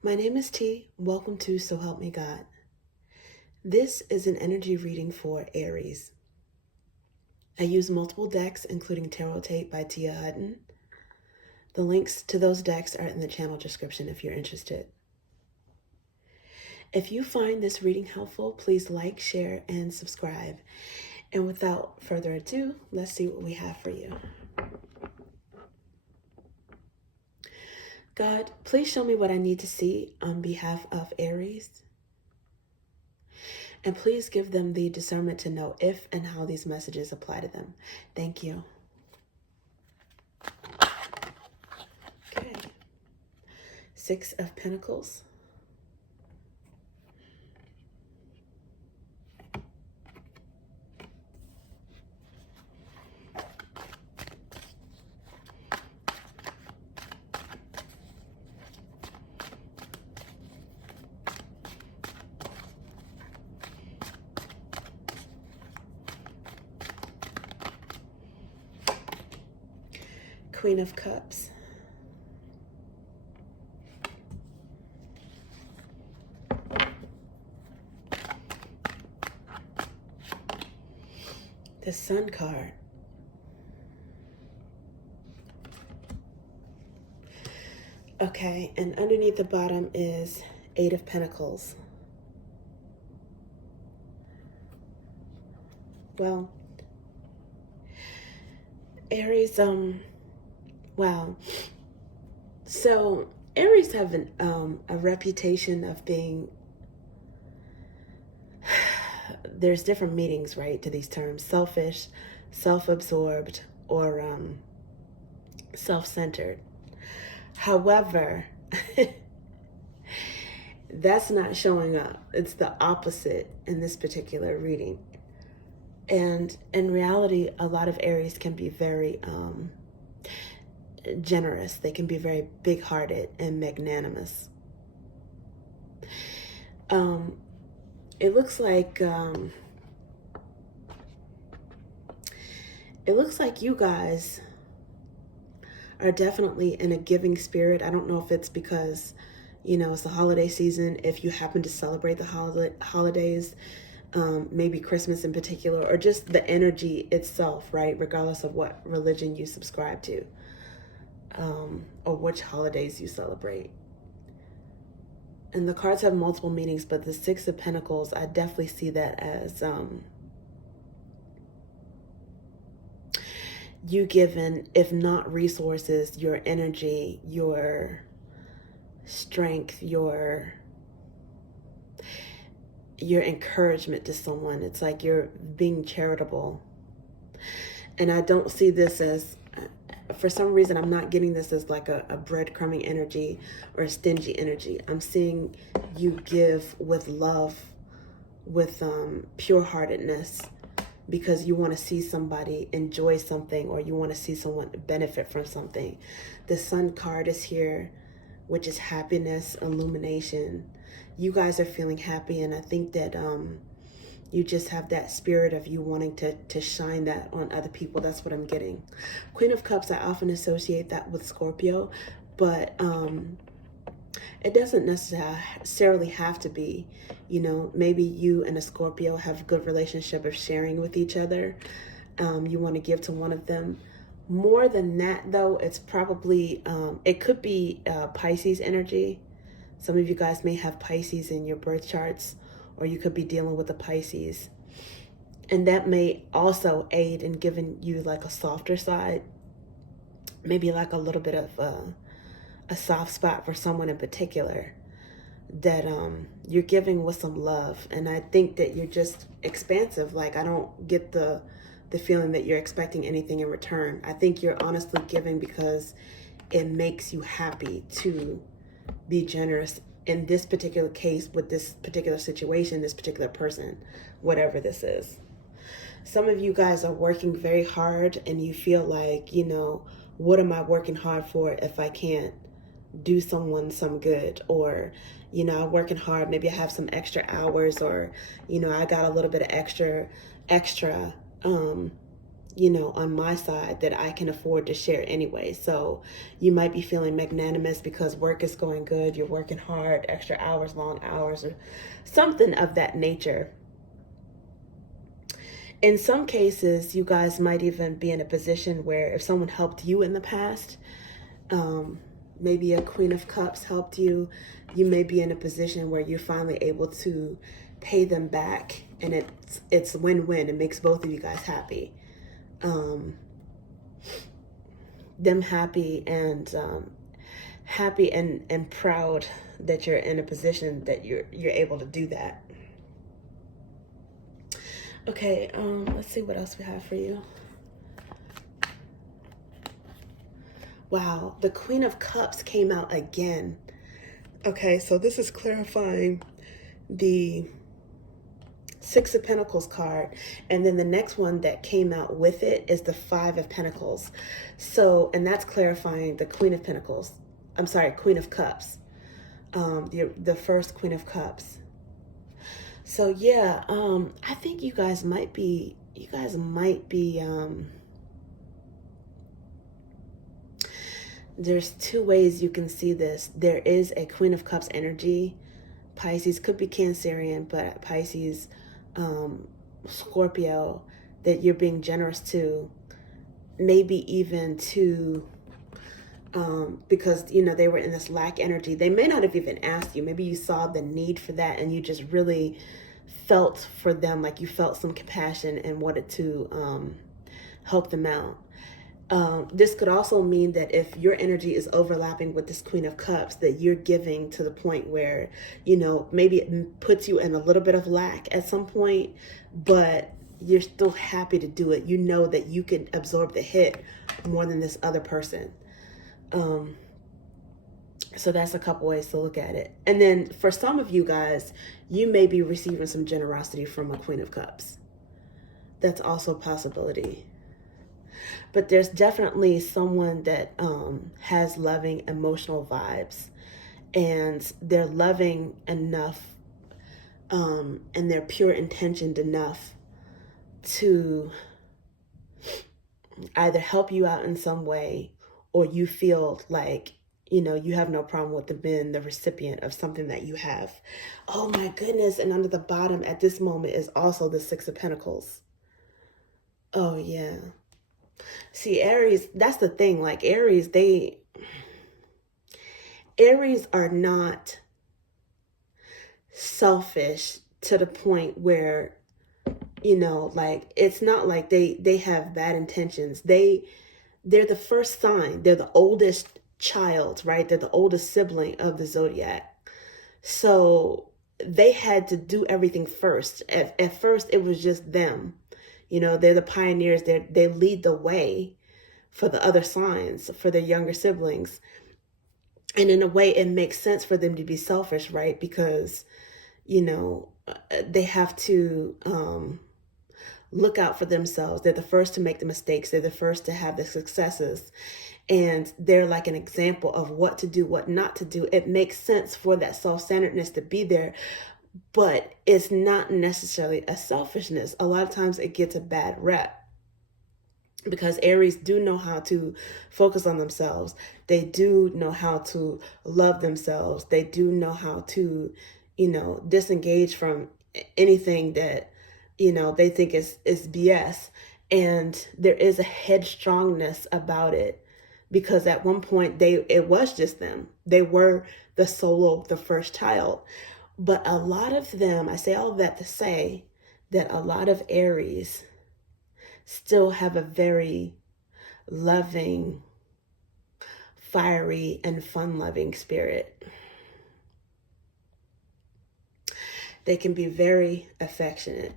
My name is T. Welcome to So Help Me God. This is an energy reading for Aries. I use multiple decks, including Tarotate by Tia Hutton. The links to those decks are in the channel description if you're interested. If you find this reading helpful, please like, share, and subscribe. And without further ado, let's see what we have for you. God, please show me what I need to see on behalf of Aries. And please give them the discernment to know if and how these messages apply to them. Thank you. Okay. Six of Pentacles. Queen of Cups. The Sun card. Okay, and underneath the bottom is Eight of Pentacles. Well, Aries, wow. So Aries have a reputation of being, there's different meanings, right, to these terms: selfish, self-absorbed, or self-centered. However, that's not showing up. It's the opposite in this particular reading. And in reality, a lot of Aries can be very generous. They can be very big-hearted and magnanimous. It looks like you guys are definitely in a giving spirit. I don't know if it's because, it's the holiday season, if you happen to celebrate the holidays, maybe Christmas in particular, or just the energy itself, right? Regardless of what religion you subscribe to, or which holidays you celebrate. And the cards have multiple meanings, but the Six of Pentacles, I definitely see that as you given, if not resources, your energy, your strength, your encouragement to someone. It's like you're being charitable. And I don't see this as, for some reason, I'm not getting this as like a breadcrumbing energy or a stingy energy. I'm seeing you give with love, with pure-heartedness, because you want to see somebody enjoy something, or you want to see someone benefit from something. The Sun card is here, which is happiness, illumination. You guys are feeling happy, and I think that you just have that spirit of you wanting to shine that on other people. That's what I'm getting. Queen of Cups, I often associate that with Scorpio, but it doesn't necessarily have to be. Maybe you and a Scorpio have a good relationship of sharing with each other. You want to give to one of them. More than that, though, it's probably, it could be Pisces energy. Some of you guys may have Pisces in your birth charts, or you could be dealing with a Pisces. And that may also aid in giving you like a softer side, maybe like a little bit of a soft spot for someone in particular, that you're giving with some love. And I think that you're just expansive. Like, I don't get the feeling that you're expecting anything in return. I think you're honestly giving because it makes you happy to be generous in this particular case, with this particular situation, this particular person, whatever this is. Some of you guys are working very hard, and you feel like, what am I working hard for if I can't do someone some good? Or, I'm working hard, maybe I have some extra hours, or, I got a little bit of extra, on my side that I can afford to share anyway. So you might be feeling magnanimous because work is going good. You're working hard, extra hours, long hours, or something of that nature. In some cases, you guys might even be in a position where if someone helped you in the past, maybe a Queen of Cups helped you, you may be in a position where you're finally able to pay them back, and it's win-win. It makes both of you guys happy. Them happy and proud that you're in a position that you're able to do that. Okay, let's see what else we have for you. Wow, the Queen of Cups came out again. Okay, so this is clarifying the Six of Pentacles card, and then the next one that came out with it is the Five of Pentacles. So, and that's clarifying the Queen of Pentacles. I'm sorry, Queen of Cups. The first Queen of Cups. So yeah, I think you guys might be, there's two ways you can see this. There is a Queen of Cups energy. Pisces, could be Cancerian, but Pisces, Scorpio, that you're being generous to, maybe even to, because, they were in this lack energy. They may not have even asked you. Maybe you saw the need for that and you just really felt for them, like you felt some compassion and wanted to help them out. This could also mean that if your energy is overlapping with this Queen of Cups, that you're giving to the point where, maybe it puts you in a little bit of lack at some point, but you're still happy to do it. You know that you can absorb the hit more than this other person. So that's a couple ways to look at it. And then for some of you guys, you may be receiving some generosity from a Queen of Cups. That's also a possibility. But there's definitely someone that has loving emotional vibes, and they're loving enough and they're pure intentioned enough to either help you out in some way, or you feel like, you have no problem with them being the recipient of something that you have. Oh my goodness. And under the bottom at this moment is also the Six of Pentacles. Oh yeah. See, Aries, that's the thing. Like Aries, Aries are not selfish to the point where, like, it's not like they have bad intentions. They're the first sign. They're the oldest child, right? They're the oldest sibling of the zodiac. So they had to do everything first. At first, it was just them. They're the pioneers. They lead the way for the other signs, for their younger siblings. And in a way, it makes sense for them to be selfish, right? Because, they have to look out for themselves. They're the first to make the mistakes. They're the first to have the successes. And they're like an example of what to do, what not to do. It makes sense for that self-centeredness to be there, but it's not necessarily a selfishness. A lot of times it gets a bad rep because Aries do know how to focus on themselves. They do know how to love themselves. They do know how to, disengage from anything that, they think is BS. And there is a headstrongness about it, because at one point it was just them. They were the first child. But a lot of them, I say all that to say that a lot of Aries still have a very loving, fiery, and fun-loving spirit. They can be very affectionate.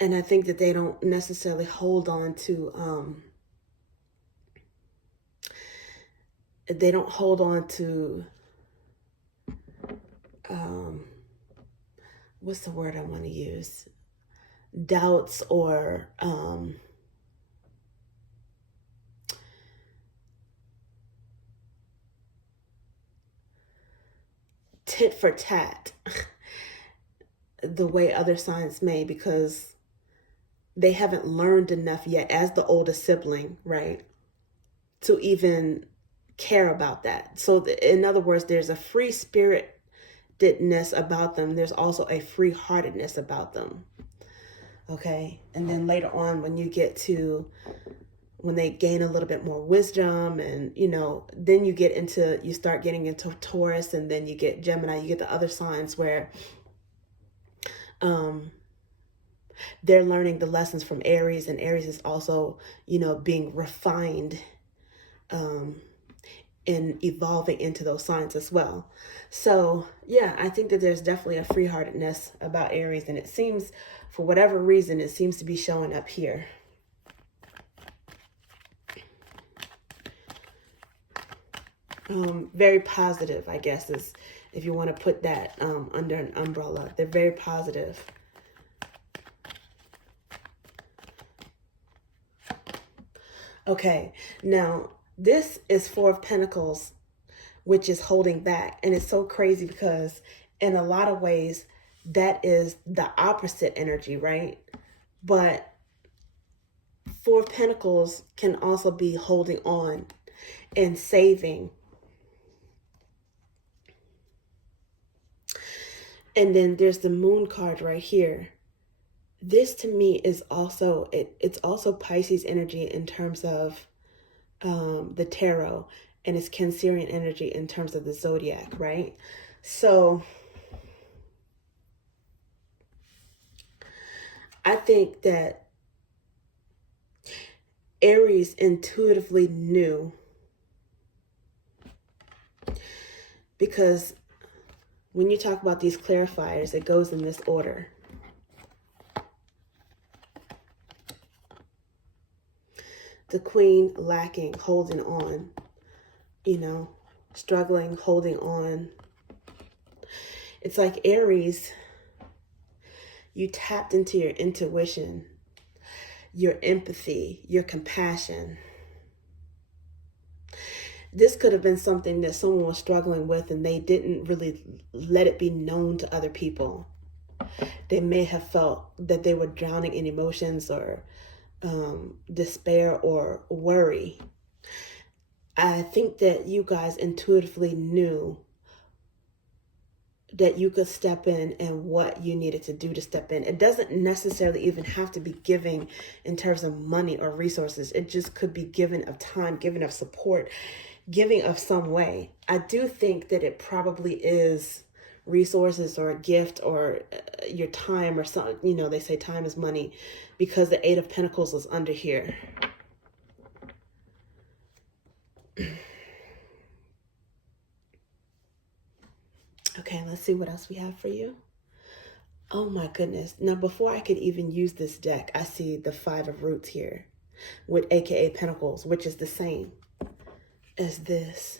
And I think that they don't necessarily hold on to, what's the word I want to use? Doubts or tit for tat the way other signs may, because they haven't learned enough yet as the oldest sibling, right, to even care about that. So in other words, there's a free spiritedness about them. There's also a free heartedness about them. Okay. And then later on, when you get to, when they gain a little bit more wisdom, and, you know, then you start getting into Taurus, and then you get Gemini, you get the other signs where they're learning the lessons from Aries, and Aries is also, you know, being refined and evolving into those signs as well. So yeah, I think that there's definitely a free-heartedness about Aries, and it seems, for whatever reason, it seems to be showing up here. Very positive, I guess, is if you want to put that under an umbrella. They're very positive. Okay, now this is Four of Pentacles, which is holding back. And it's so crazy because in a lot of ways, that is the opposite energy, right? But Four of Pentacles can also be holding on and saving. And then there's the Moon card right here. This to me is also, it's also Pisces energy in terms of the tarot, and it's Cancerian energy in terms of the zodiac, right? So I think that Aries intuitively knew, because when you talk about these clarifiers, it goes in this order. The Queen, lacking, holding on, you know, struggling, holding on. It's like Aries, you tapped into your intuition, your empathy, your compassion. This could have been something that someone was struggling with, and they didn't really let it be known to other people. They may have felt that they were drowning in emotions or despair or worry. I think that you guys intuitively knew that you could step in and what you needed to do to step in. It doesn't necessarily even have to be giving in terms of money or resources. It just could be giving of time, giving of support, giving of some way. I do think that it probably is resources or a gift or your time or something. You know, they say time is money, because the Eight of Pentacles is under here. Okay, let's see what else we have for you. Oh my goodness. Now, before I could even use this deck, I see the Five of Roots here with AKA Pentacles, which is the same as this.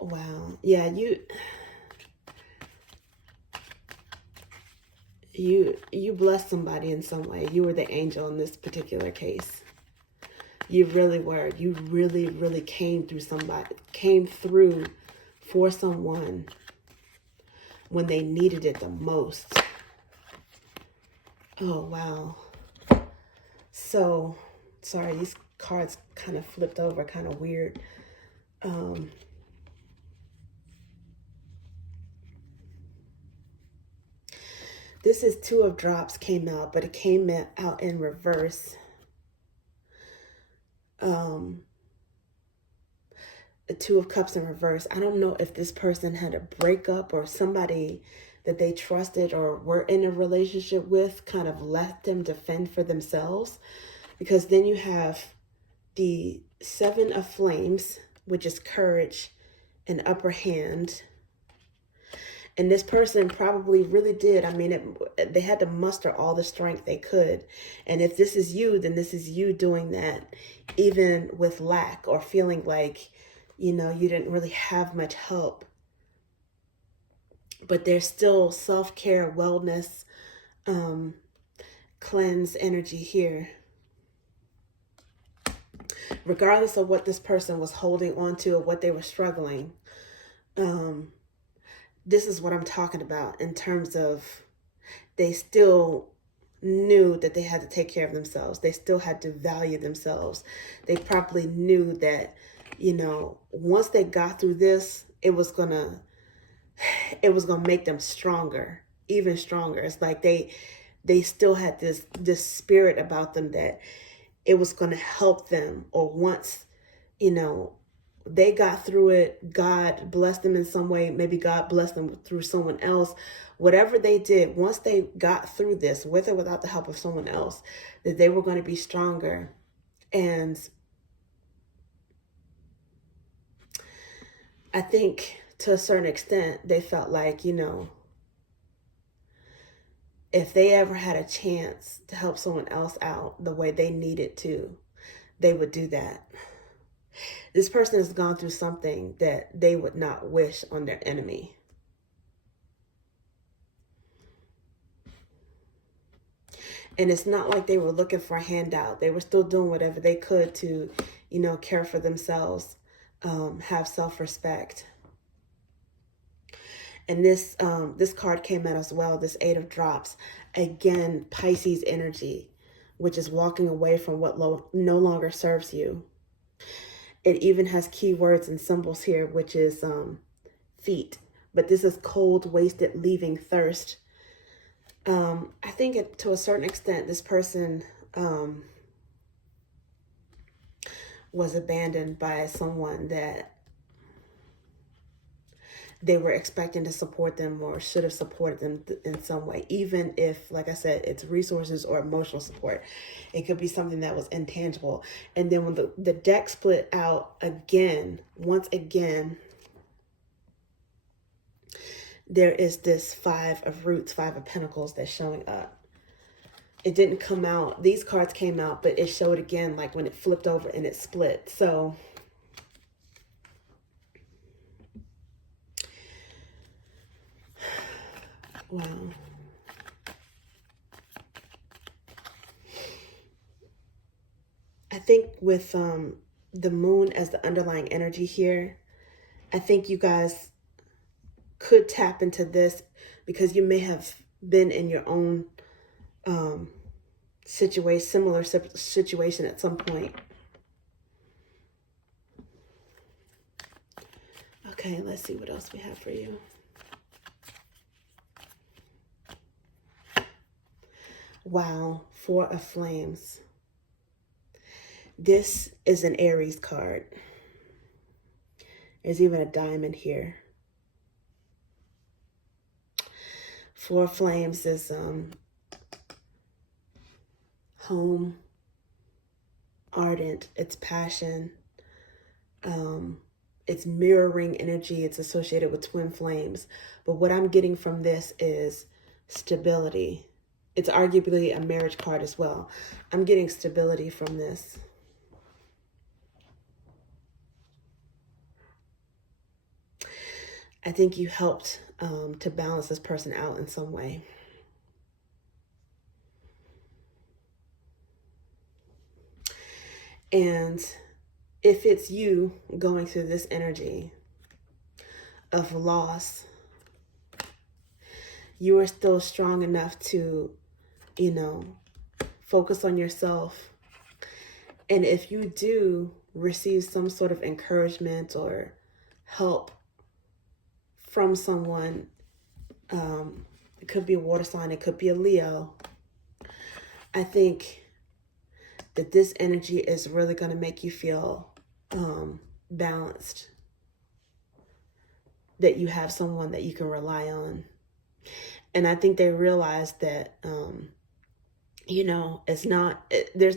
Wow. Yeah, you blessed somebody in some way. You were the angel in this particular case. You really were. You really, really came through for someone when they needed it the most. Oh, wow. So, sorry, these cards kind of flipped over, kind of weird. This is Two of Drops came out, but it came out in reverse. The Two of Cups in reverse. I don't know if this person had a breakup or somebody that they trusted or were in a relationship with kind of let them defend for themselves. Because then you have the Seven of Flames, which is courage and upper hand. And this person probably really did. I mean, they had to muster all the strength they could. And if this is you, then this is you doing that, even with lack or feeling like, you know, you didn't really have much help. But there's still self-care, wellness, cleanse energy here. Regardless of what this person was holding on to or what they were struggling, this is what I'm talking about in terms of they still knew that they had to take care of themselves. They still had to value themselves. They probably knew that, you know, once they got through this, it was gonna make them stronger, even stronger. It's like they still had this spirit about them that it was gonna help them. Or once, you know, they got through it, God blessed them in some way. Maybe God blessed them through someone else. Whatever they did, once they got through this, with or without the help of someone else, that they were going to be stronger. And I think to a certain extent, they felt like, you know, if they ever had a chance to help someone else out the way they needed to, they would do that. This person has gone through something that they would not wish on their enemy. And it's not like they were looking for a handout. They were still doing whatever they could to, you know, care for themselves, have self-respect. And this card came out as well, this Eight of Drops. Again, Pisces energy, which is walking away from what no longer serves you. It even has keywords and symbols here, which is feet. But this is cold, wasted, leaving, thirst. I think to a certain extent, this person was abandoned by someone that they were expecting to support them or should have supported them in some way. Even if, like I said, it's resources or emotional support. It could be something that was intangible. And then when the deck split out again, once again, there is this Five of Roots, Five of Pentacles that's showing up. It didn't come out. These cards came out, but it showed again, like when it flipped over and it split. So wow. I think with the moon as the underlying energy here, I think you guys could tap into this because you may have been in your own similar situation at some point. Okay, let's see what else we have for you. Wow, Four of Flames. This is an Aries card. There's even a diamond here. Four of Flames is home, ardent, it's passion, it's mirroring energy, it's associated with twin flames. But what I'm getting from this is stability. It's arguably a marriage card as well. I'm getting stability from this. I think you helped to balance this person out in some way. And if it's you going through this energy of loss, you are still strong enough to, you know, focus on yourself. And if you do receive some sort of encouragement or help from someone, it could be a water sign, it could be a Leo, I think that this energy is really going to make you feel balanced, that you have someone that you can rely on. And I think they realize that, you know, there's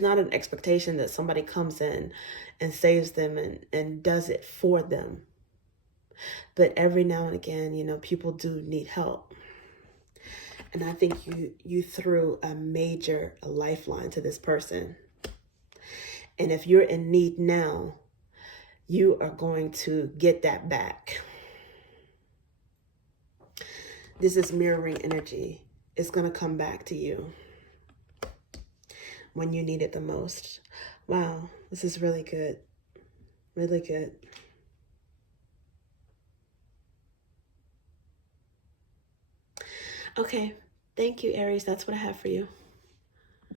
not an expectation that somebody comes in and saves them and does it for them. But every now and again, you know, people do need help. And I think you threw a major lifeline to this person. And if you're in need now, you are going to get that back. This is mirroring energy. It's going to come back to you when you need it the most. Wow, this is really good. Really good. Okay. Thank you, Aries. That's what I have for you.